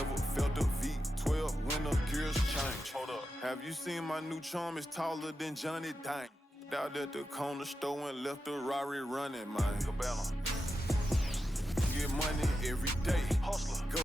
never felt a V12 when the gears change. Hold up. Have you seen my new charm? It's taller than Johnny Dang. Out at the corner store and left the Rari running, man. Cabela. Get money every day. Hustler. Go.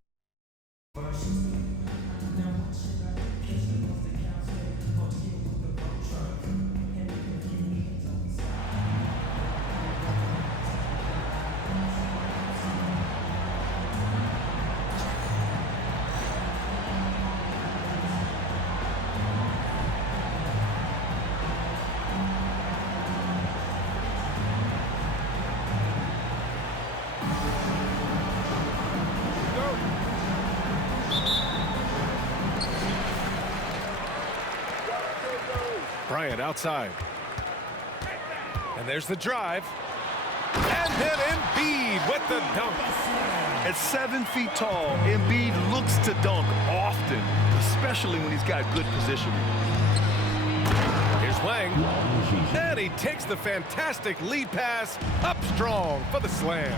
Bryant outside. And there's the drive. And then Embiid with the dunk. At 7 feet tall, Embiid looks to dunk often, especially when he's got good positioning. Here's Wang. And he takes the fantastic lead pass up strong for the slam.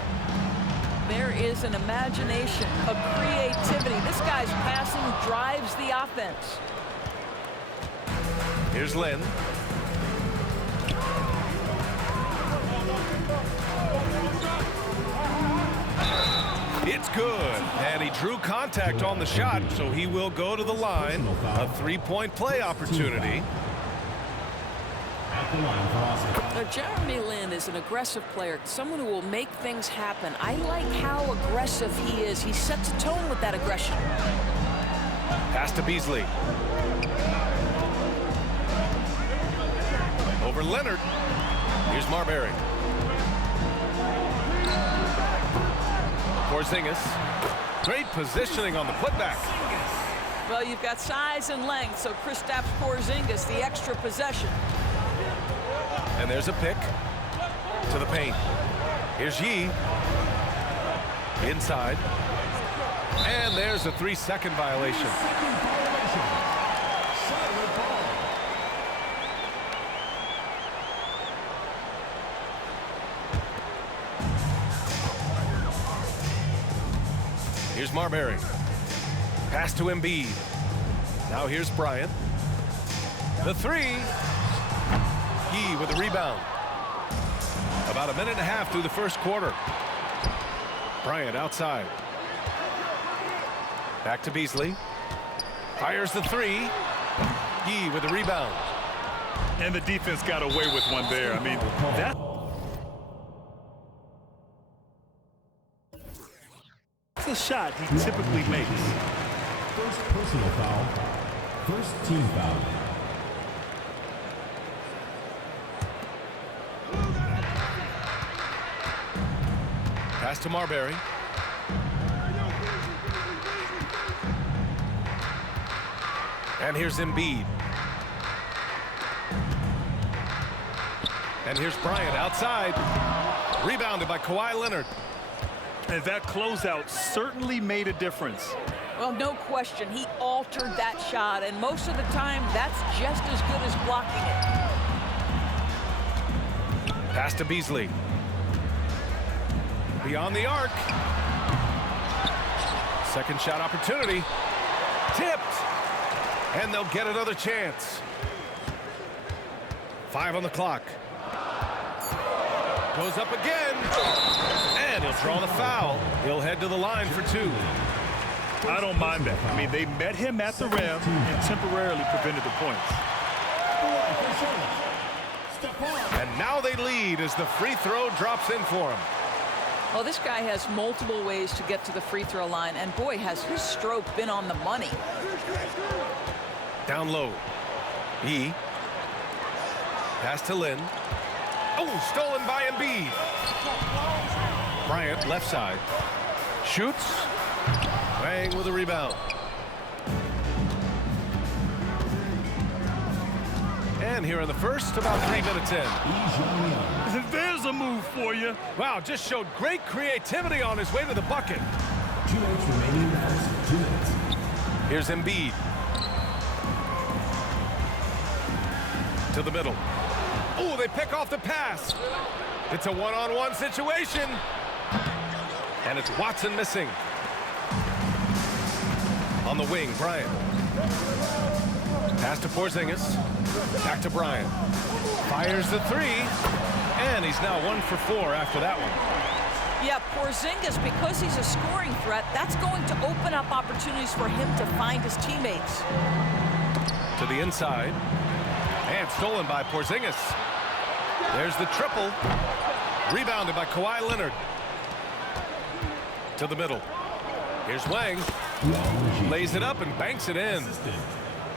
There is an imagination, a creativity. This guy's passing drives the offense. Here's Lin. It's good. And he drew contact on the shot, so he will go to the line. A three-point play opportunity. Jeremy Lin is an aggressive player, someone who will make things happen. I like how aggressive he is. He sets a tone with that aggression. Pass to Beasley. Over Leonard. Here's Marbury. Porzingis. Great positioning on the putback. Well, you've got size and length, so Kristaps Porzingis, the extra possession. And there's a pick to the paint. Here's Yee. Inside. And there's a 3-second violation. Here's Marbury. Pass to Embiid. Now here's Bryant. The three. Yee with the rebound. About a minute and a half through the first quarter. Bryant outside. Back to Beasley. Fires the three. Yee with the rebound. And the defense got away with one there. I mean, that's the shot he typically makes. First personal foul. First team foul. Pass to Marbury. And here's Embiid. And here's Bryant outside. Rebounded by Kawhi Leonard. And that closeout certainly made a difference. Well, no question, he altered that shot, and most of the time, that's just as good as blocking it. Pass to Beasley. Beyond the arc. Second shot opportunity. Tipped. And they'll get another chance. 5 on the clock. Goes up again. And he'll draw the foul. He'll head to the line for 2. I don't mind that. I mean, they met him at the rim and temporarily prevented the points. And now they lead as the free throw drops in for him. Well, this guy has multiple ways to get to the free throw line, and boy, has his stroke been on the money. Down low. Yee. Pass to Lin. Oh, stolen by Embiid. Bryant, left side. Shoots. Wang with a rebound. And here in the first, about 3 minutes in. There's a move for you. Wow, just showed great creativity on his way to the bucket. 2 minutes remaining in the first. 2 minutes. Here's Embiid. To the middle. Oh, they pick off the pass. It's a one-on-one situation. And it's Watson missing. On the wing, Bryant. Pass to Porzingis. Back to Bryant. Fires the three. And he's now 1 for 4 after that one. Yeah, Porzingis, because he's a scoring threat, that's going to open up opportunities for him to find his teammates. To the inside. And stolen by Porzingis. There's the triple. Rebounded by Kawhi Leonard. To the middle. Here's Wang. Lays it up and banks it in.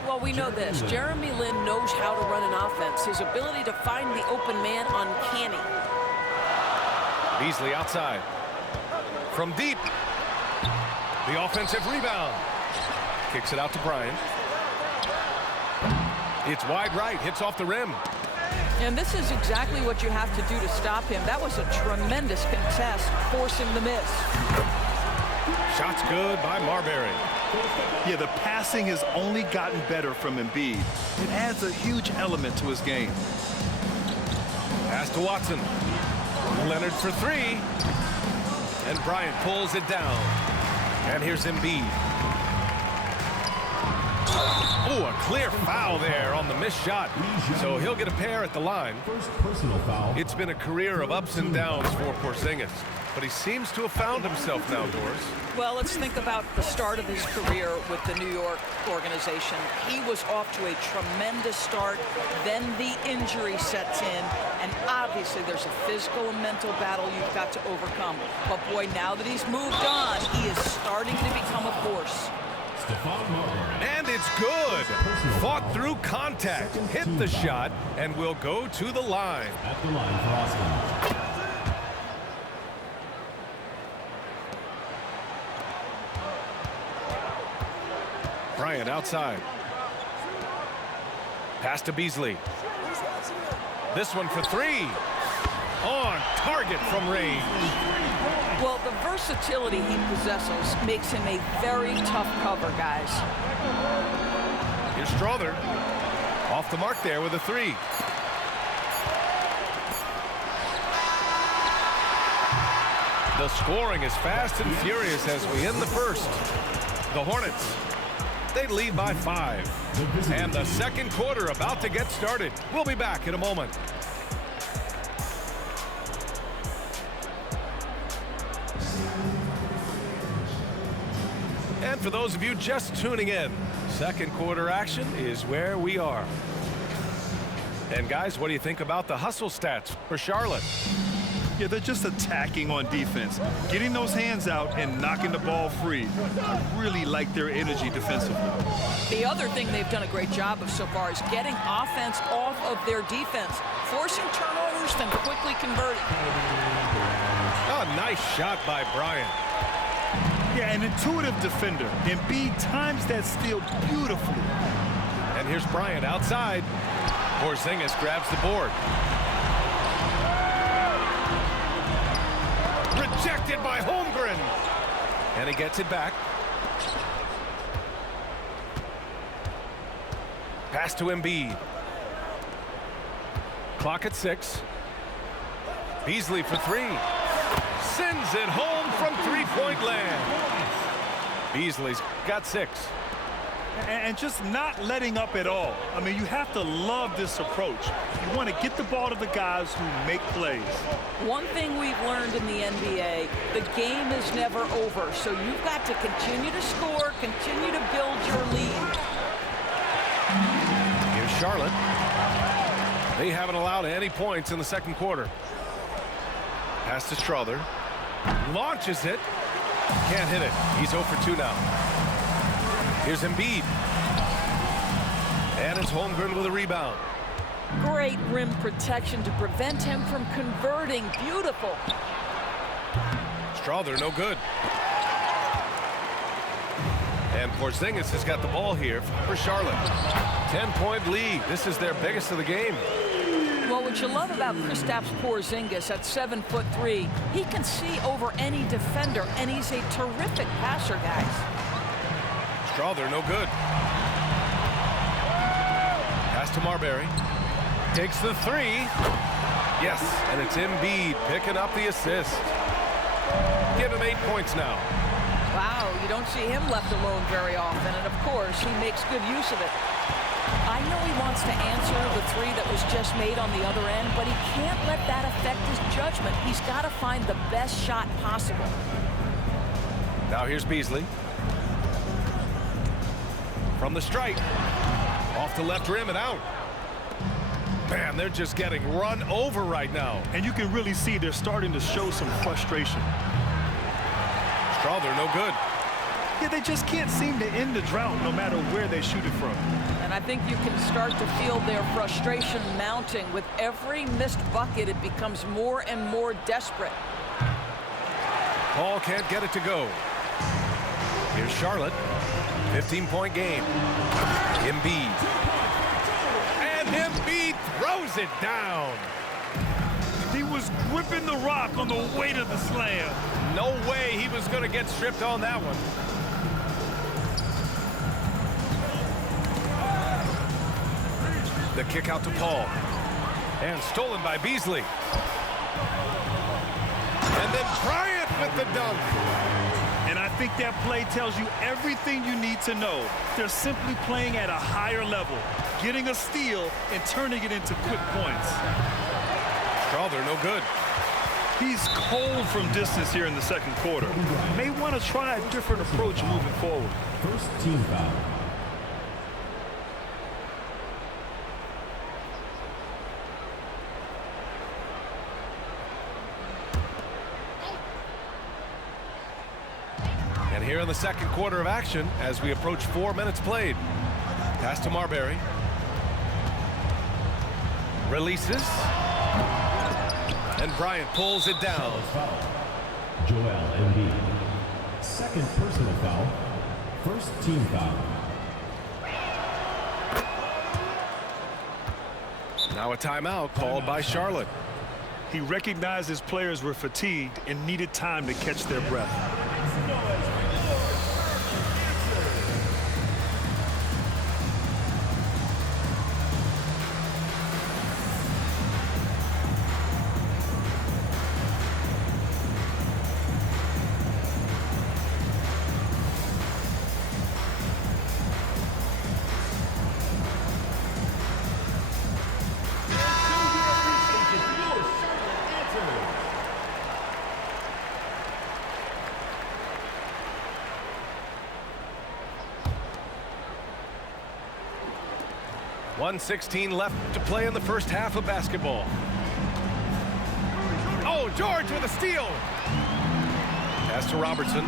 Well, we know this. Jeremy Lin knows how to run an offense. His ability to find the open man uncanny. Beasley outside. From deep. The offensive rebound. Kicks it out to Bryant. It's wide right. Hits off the rim. And this is exactly what you have to do to stop him. That was a tremendous contest, forcing the miss. Shots good by Marbury. Yeah, the passing has only gotten better from Embiid. It adds a huge element to his game. Pass to Watson. Leonard for three. And Bryant pulls it down. And here's Embiid. Oh, a clear foul there on the missed shot. So he'll get a pair at the line. First personal foul. It's been a career of ups and downs for Porzingis, but he seems to have found himself now, Doris. Well, let's think about the start of his career with the New York organization. He was off to a tremendous start. Then the injury sets in, and obviously there's a physical and mental battle you've got to overcome. But boy, now that he's moved on, he is starting to become a force. Stephon Marbury. And it's good. Fought through contact, hit the shot, and will go to the line. At the line for Austin. Bryant outside. Pass to Beasley. This one for three. On target from range. Well, the versatility he possesses makes him a very tough cover, guys. Here's Strother. Off the mark there with a three. The scoring is fast and furious as we end the first. The Hornets, they lead by 5. And the second quarter about to get started. We'll be back in a moment. And for those of you just tuning in, second quarter action is where we are. And guys, what do you think about the hustle stats for Charlotte? Yeah, they're just attacking on defense, getting those hands out and knocking the ball free. I really like their energy defensively. The other thing they've done a great job of so far is getting offense off of their defense, forcing turnovers, then quickly converting. A nice shot by Bryant. Yeah, an intuitive defender. Embiid times that steal beautifully. And here's Bryant outside. Porzingis grabs the board. Rejected by Holmgren. And he gets it back. Pass to Embiid. Clock at 6. Beasley for three. Sends it home from three-point land. Beasley's got 6. And just not letting up at all. I mean, you have to love this approach. You want to get the ball to the guys who make plays. One thing we've learned in the NBA, the game is never over. So you've got to continue to score, continue to build your lead. Here's Charlotte. They haven't allowed any points in the second quarter. Pass to Strother. Launches it. Can't hit it. He's 0 for 2 now. Here's Embiid. And it's Holmgren with a rebound. Great rim protection to prevent him from converting. Beautiful. Strother, no good. And Porzingis has got the ball here for Charlotte. 10-point lead. This is their biggest of the game. Well, what you love about Kristaps Porzingis at 7'3", he can see over any defender, and he's a terrific passer, guys. Strother, no good. Pass to Marbury. Takes the three. Yes, and it's Embiid picking up the assist. Give him 8 points now. Wow, you don't see him left alone very often, and of course, he makes good use of it. I know he wants to answer the three that was just made on the other end, but he can't let that affect his judgment. He's got to find the best shot possible. Now here's Beasley. From the strike. Off the left rim and out. Man, they're just getting run over right now. And you can really see they're starting to show some frustration. Strawther, no good. Yeah, they just can't seem to end the drought no matter where they shoot it from. And I think you can start to feel their frustration mounting. With every missed bucket, it becomes more and more desperate. Paul can't get it to go. Here's Charlotte. 15-point game. Embiid. And Embiid throws it down. He was gripping the rock on the weight of the slam. No way he was going to get stripped on that one. The kick out to Paul. And stolen by Beasley. And then Bryant with the dunk. And I think that play tells you everything you need to know. They're simply playing at a higher level, getting a steal and turning it into quick points. Strawther, no good. He's cold from distance here in the second quarter. May want to try a different approach moving forward. First team foul. And here in the second quarter of action, as we approach 4 minutes played. Pass to Marbury. Releases. And Bryant pulls it down. Foul. Joel Embiid. Second personal foul. First team foul. Now a timeout called by Charlotte. He recognized his players were fatigued and needed time to catch their breath. .116 left to play in the first half of basketball. Oh, George with a steal. Pass to Robertson.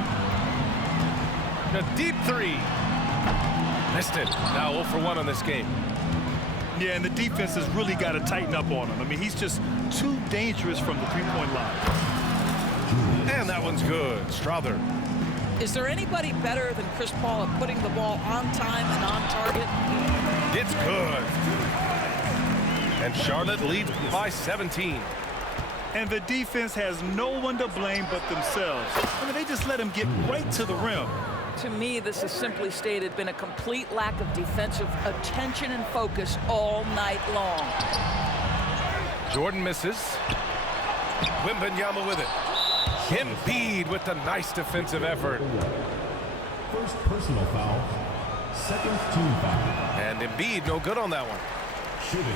A deep three. Missed it. Now 0 for 1 on this game. Yeah, and the defense has really got to tighten up on him. I mean, he's just too dangerous from the three-point line. And that one's good. Strawther. Is there anybody better than Chris Paul at putting the ball on time and on target? It's good. And Charlotte leads by 17. And the defense has no one to blame but themselves. I mean, they just let him get right to the rim. To me, this has simply stated been a complete lack of defensive attention and focus all night long. Jordan misses. Wembanyama with it. Embiid with the nice defensive effort. First personal foul. Second team foul. And Embiid no good on that one.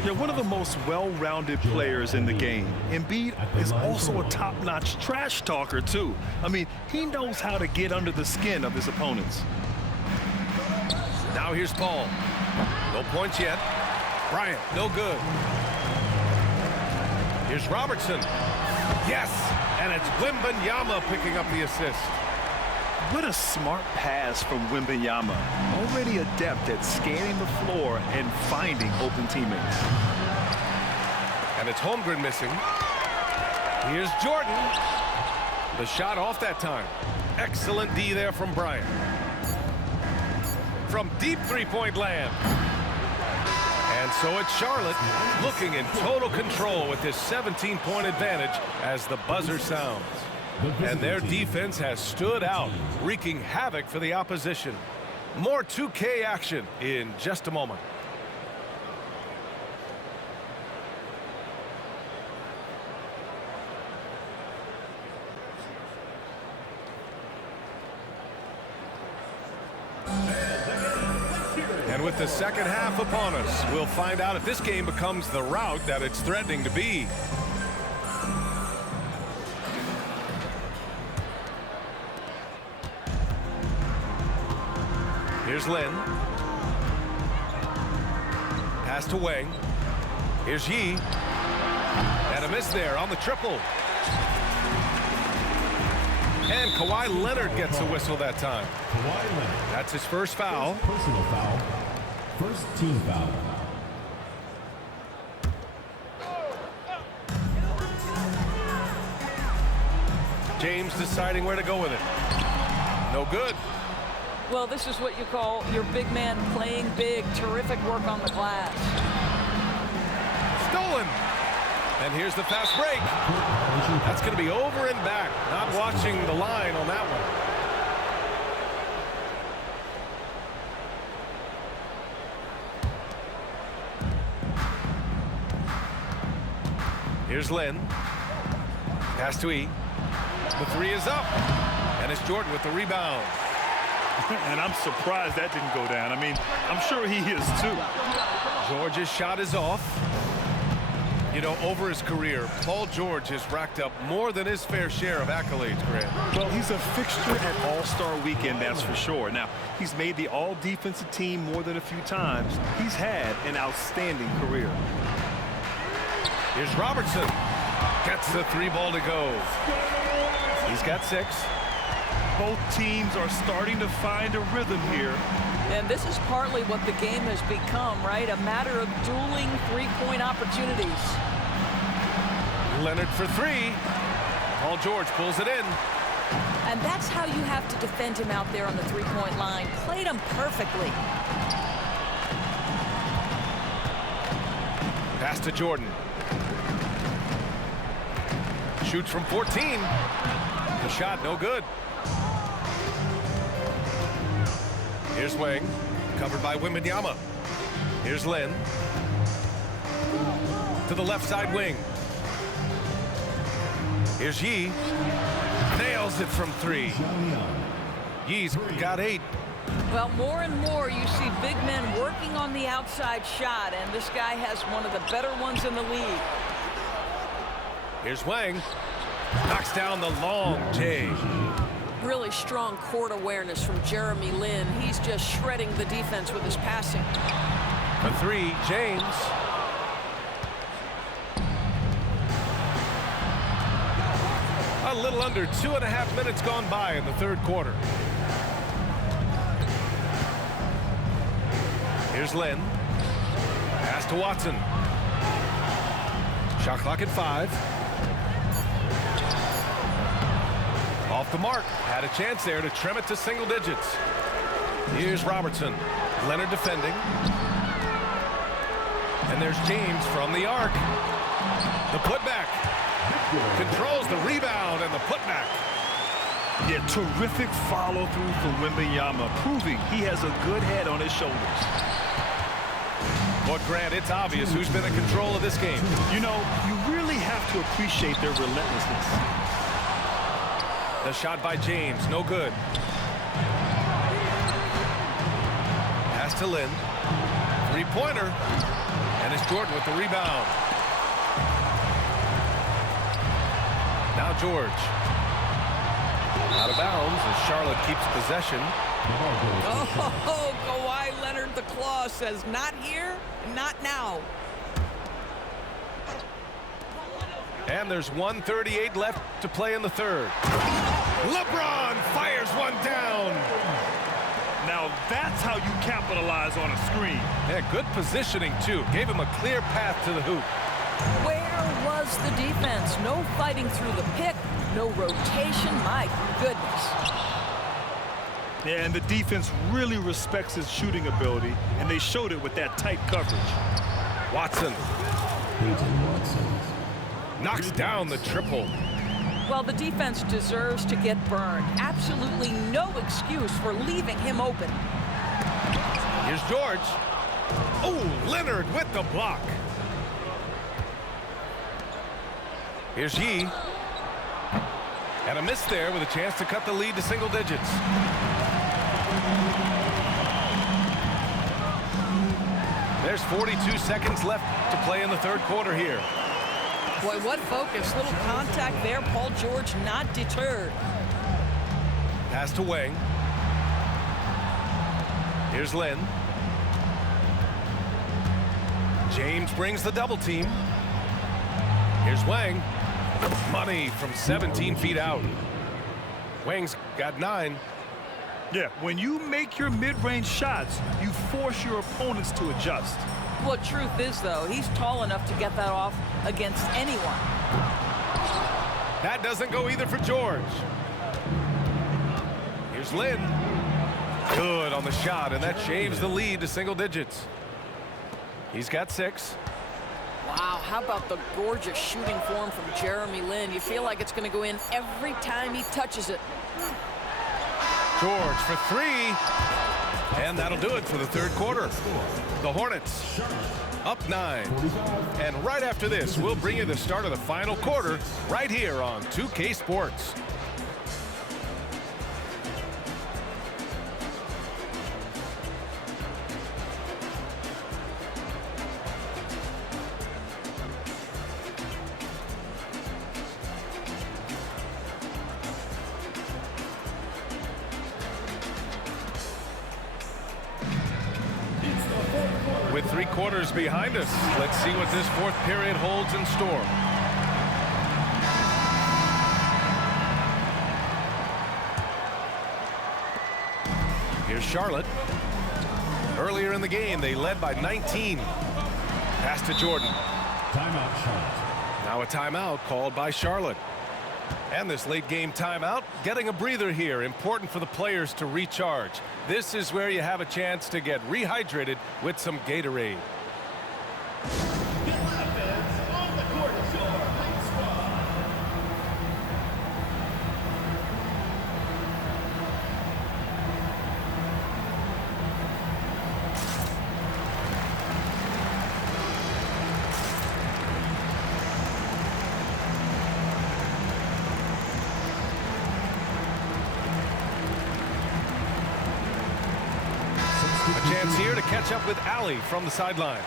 They're one of the most well-rounded players in the game. Embiid is also a top-notch trash talker, too. I mean, he knows how to get under the skin of his opponents. Now here's Paul. No points yet. Bryant, no good. Here's Robertson. Yes, and it's Wembanyama picking up the assist. What a smart pass from Wembanyama. Already adept at scanning the floor and finding open teammates. And it's Holmgren missing. Here's Jordan. The shot off that time. Excellent D there from Bryant. From deep three-point land. And so it's Charlotte looking in total control with this 17-point advantage as the buzzer sounds. And their defense has stood out, wreaking havoc for the opposition. More 2K action in just a moment. And with the second half upon us, we'll find out if this game becomes the rout that it's threatening to be. Here's Lin. Pass to Wang. Here's Yi. And a miss there on the triple. And Kawhi Leonard gets a whistle that time. Kawhi Leonard. That's his first foul. Personal foul. First team foul. James deciding where to go with it. No good. Well, this is what you call your big man playing big. Terrific work on the glass. Stolen. And here's the fast break. That's going to be over and back. Not watching the line on that one. Here's Lin. Pass to E. The three is up. And it's Jordan with the rebound. And I'm surprised that didn't go down. I mean, I'm sure he is too. George's shot is off. You know, over his career, Paul George has racked up more than his fair share of accolades, Grant. Well, he's a fixture at All-Star Weekend, that's for sure. Now, he's made the all-defensive team more than a few times. He's had an outstanding career. Here's Robertson. Gets the three ball to go. He's got 6. Both teams are starting to find a rhythm here. And this is partly what the game has become, right? A matter of dueling three-point opportunities. Leonard for 3. Paul George pulls it in. And that's how you have to defend him out there on the three-point line. Played him perfectly. Pass to Jordan. Shoots from 14. The shot no good. Here's Wang, covered by Wembanyama. Here's Lin. To the left side wing. Here's Yi. Nails it from 3. Yi's got 8. Well, more and more you see big men working on the outside shot, and this guy has one of the better ones in the league. Here's Wang. Knocks down the long J. Really strong court awareness from Jeremy Lin. He's just shredding the defense with his passing. For 3, James. A little under 2.5 minutes gone by in the third quarter. Here's Lin. Pass to Watson. Shot clock at 5. Off the mark. Had a chance there to trim it to single digits. Here's Robertson. Leonard defending. And there's James from the arc. The putback. Controls the rebound and the putback. Yeah, terrific follow-through from Wembanyama, proving he has a good head on his shoulders. But Grant, it's obvious who's been in control of this game. You know, you really have to appreciate their relentlessness. The shot by James, no good. Pass to Lin. Three-pointer. And it's Jordan with the rebound. Now George. Out of bounds as Charlotte keeps possession. Oh, Kawhi Leonard, the claw says not here, not now. And there's 1:38 left to play in the third. LeBron fires one down. Now that's how you capitalize on a screen. Yeah, good positioning too. Gave him a clear path to the hoop. Where was the defense? No fighting through the pick, no rotation. My goodness. Yeah, and the defense really respects his shooting ability, and they showed it with that tight coverage. Watson knocks down the triple. Well, the defense deserves to get burned. Absolutely no excuse for leaving him open. Here's George. Oh, Leonard with the block. Here's Yi. And a miss there with a chance to cut the lead to single digits. there's 42 seconds left to play in the third quarter here. Boy, what focus. Little contact there. Paul George not deterred. Pass to Wang. Here's Lin. James brings the double team. Here's Wang. Money from 17 feet out. Wang's got 9. Yeah, when you make your mid-range shots, you force your opponents to adjust. Well, truth is, though, he's tall enough to get that off against anyone. That doesn't go either for George. Here's Lin. Good on the shot, and that shaves the lead to single digits. He's got 6. Wow, how about the gorgeous shooting form from Jeremy Lin? You feel like it's going to go in every time he touches it. George for 3. And that'll do it for the third quarter. The Hornets up 9. And right after this, we'll bring you the start of the final quarter right here on 2K Sports. With 3 quarters behind us, let's see what this fourth period holds in store. Here's Charlotte. Earlier in the game, they led by 19. Pass to Jordan. Timeout, Charlotte. Now a timeout called by Charlotte. And this late game timeout, getting a breather here, important for the players to recharge. This is where you have a chance to get rehydrated with some Gatorade. A chance here to catch up with Allie from the sideline.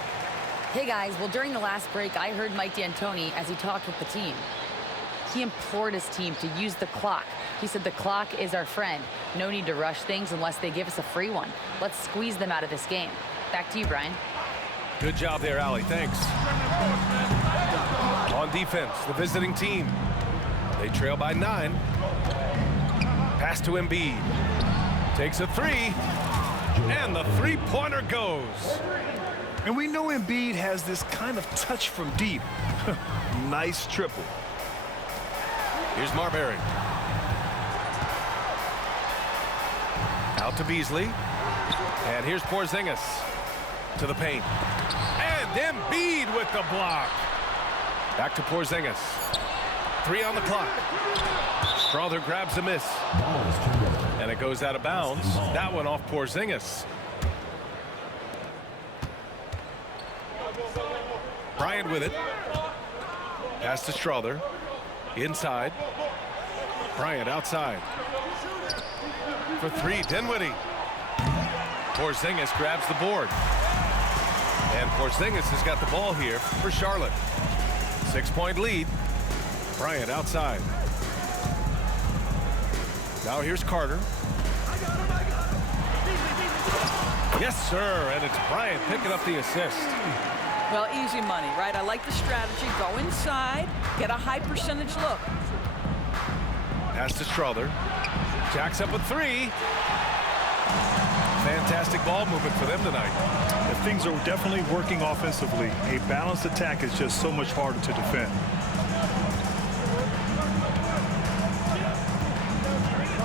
Hey guys, well during the last break I heard Mike D'Antoni as he talked with the team. He implored his team to use the clock. He said the clock is our friend. No need to rush things unless they give us a free one. Let's squeeze them out of this game. Back to you, Brian. Good job there, Allie. Thanks. On defense, the visiting team. They trail by 9. Pass to Embiid. Takes a 3. And the three-pointer goes. And we know Embiid has this kind of touch from deep. Nice triple. Here's Marbury. Out to Beasley. And here's Porzingis to the paint. And Embiid with the block. Back to Porzingis. 3 on the clock. Strother grabs a miss. And it goes out of bounds. That one off Porzingis. Bryant with it. Pass to Strother. Inside. Bryant outside. For 3, Dinwiddie. Porzingis grabs the board. And Porzingis has got the ball here for Charlotte. 6-point lead. Bryant outside. Now here's Carter. Yes, sir, and it's Bryant picking up the assist. Well, easy money, right? I like the strategy. Go inside, get a high percentage look. Pass to Strother. Jacks up a 3. Fantastic ball movement for them tonight. And things are definitely working offensively. A balanced attack is just so much harder to defend.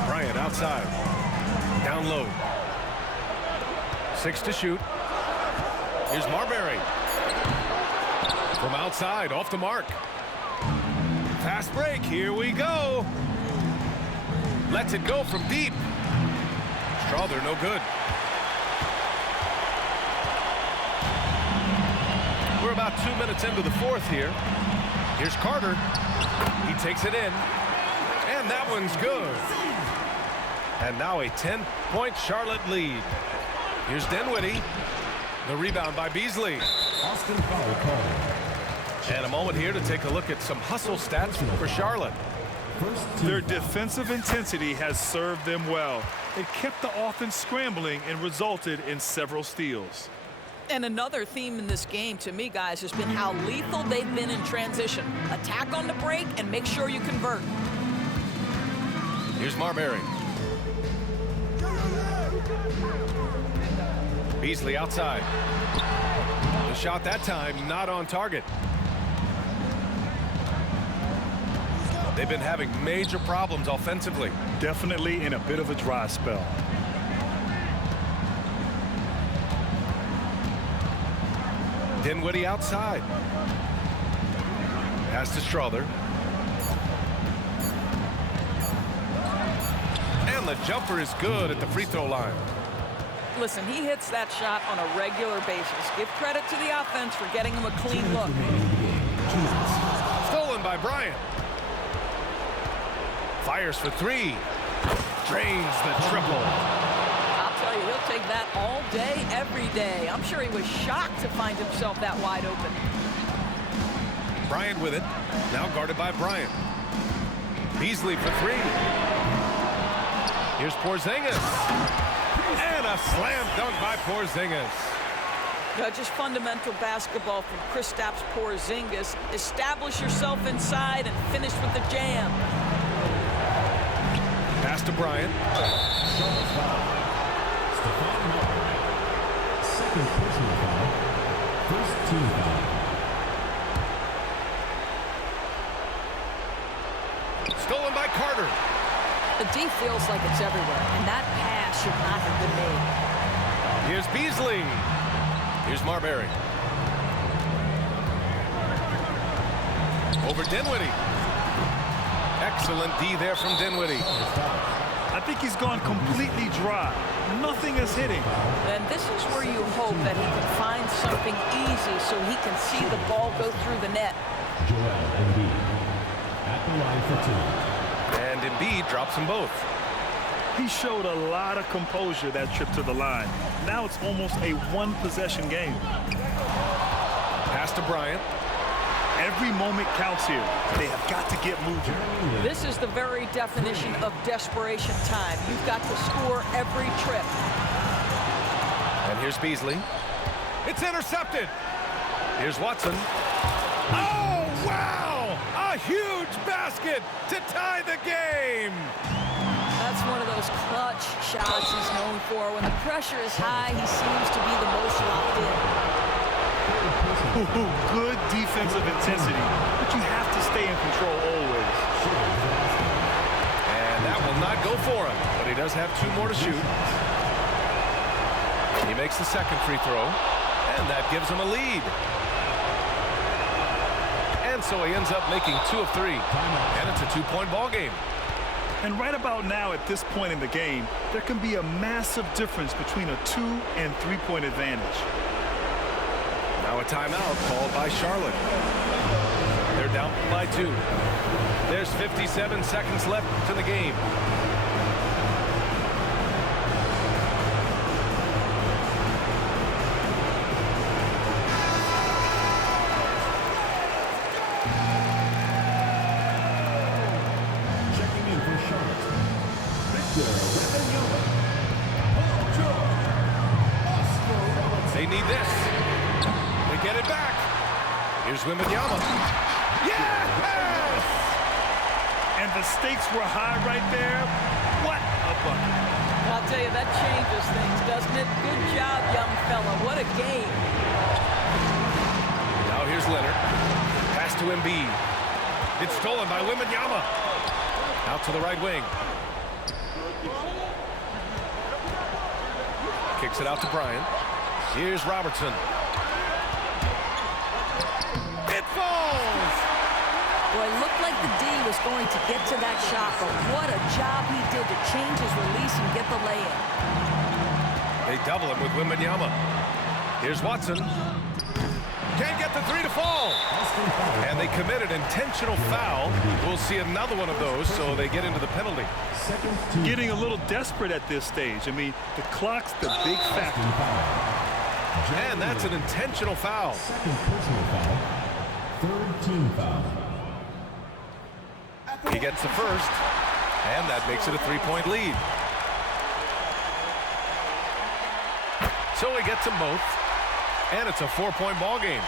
Bryant outside. Down low. 6 to shoot. Here's Marbury. From outside, off the mark. Fast break, here we go. Lets it go from deep. Strother, no good. We're about 2 minutes into the fourth here. Here's Carter. He takes it in. And that one's good. And now a 10-point Charlotte lead. Here's Dinwiddie. The rebound by Beasley. Austin foul call. And a moment here to take a look at some hustle stats for Charlotte. Their defensive intensity has served them well. It kept the offense scrambling and resulted in several steals. And another theme in this game, to me, guys, has been how lethal they've been in transition. Attack on the break and make sure you convert. Here's Marbury. Beasley outside. The shot that time not on target. They've been having major problems offensively. Definitely in a bit of a dry spell. Dinwiddie outside. Pass to Strother. And the jumper is good at the free throw line. Listen, he hits that shot on a regular basis. Give credit to the offense for getting him a clean look. Stolen by Bryant. Fires for three. Drains the triple. I'll tell you, he'll take that all day, every day. I'm sure he was shocked to find himself that wide open. Bryant with it. Now guarded by Bryant. Beasley for three. Here's Porzingis. And a slam dunk by Porzingis. Just fundamental basketball from Kristaps Porzingis. Establish yourself inside and finish with the jam. Pass to Bryant. Stephon Marbury. Second personal foul. First team foul. Stolen by Carter. The D feels like it's everywhere, and that pass should not have been made. Here's Beasley. Here's Marbury. Over Dinwiddie. Excellent D there from Dinwiddie. I think he's gone completely dry. Nothing is hitting. And this is where you hope that he can find something easy so he can see the ball go through the net. Joel Embiid at the line for two. And Embiid drops them both. He showed a lot of composure that trip to the line. Now it's almost a one-possession game. Pass to Bryant. Every moment counts here. They have got to get moving. This is the very definition of desperation time. You've got to score every trip. And here's Beasley. It's intercepted. Here's Watson. Oh, wow! A huge basket to tie the game. That's one of those clutch shots he's known for. When the pressure is high, he seems to be the most locked in. Good defensive intensity, but you have to stay in control always. And that will not go for him, but he does have two more to shoot. He makes the second free throw, and that gives him a lead. And so he ends up making 2 of 3, and it's a 2-point ball game. And right about now, at this point in the game, there can be a massive difference between a 2- and 3-point advantage. Now a timeout called by Charlotte. They're down by 2. There's 57 seconds left to the game. Checking in for Charlotte. They need this. They get it back. Here's Wembanyama. Yes! And the stakes were high right there. What a bucket. I'll tell you, that changes things, doesn't it? Good job, young fella. What a game. Now here's Leonard. Pass to Embiid. It's stolen by Wembanyama. Out to the right wing. Kicks it out to Bryant. Here's Robertson. It falls! Boy, it looked like the D was going to get to that shot, but what a job he did to change his release and get the lay-in. They double him with Wembanyama. Here's Watson. Can't get the 3 to fall. And they committed intentional foul. We'll see another one of those, so they get into the penalty. Getting a little desperate at this stage. I mean, the clock's the big factor. And that's an intentional foul. Second personal foul. Third team foul. He gets the first, and that makes it a 3-point lead. So he gets them both, and it's a 4-point ball game.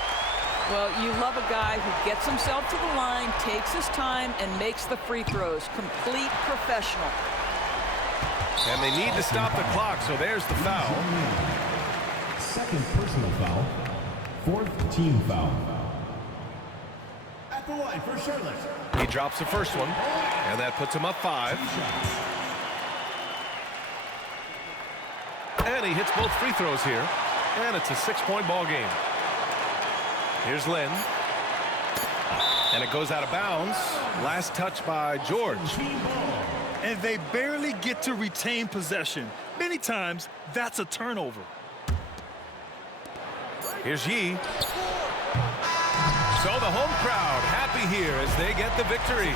Well, you love a guy who gets himself to the line, takes his time, and makes the free throws. Complete professional. And they need to stop the clock, so there's the foul. Second personal foul. Fourth team foul. At the line for Charlotte. He drops the first one, and that puts him up 5. And he hits both free throws here, and it's a 6-point ball game. Here's Lynn. And it goes out of bounds. Last touch by George. And they barely get to retain possession. Many times, that's a turnover. Here's Yee. So the home crowd happy here as they get the victory.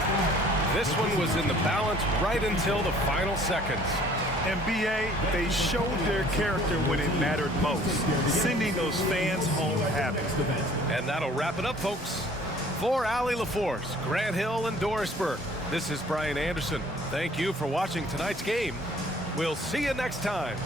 This one was in the balance right until the final seconds. And BA, they showed their character when it mattered most, sending those fans home happy. And that'll wrap it up, folks. For Allie LaForce, Grant Hill, and Doris Burke, this is Brian Anderson. Thank you for watching tonight's game. We'll see you next time.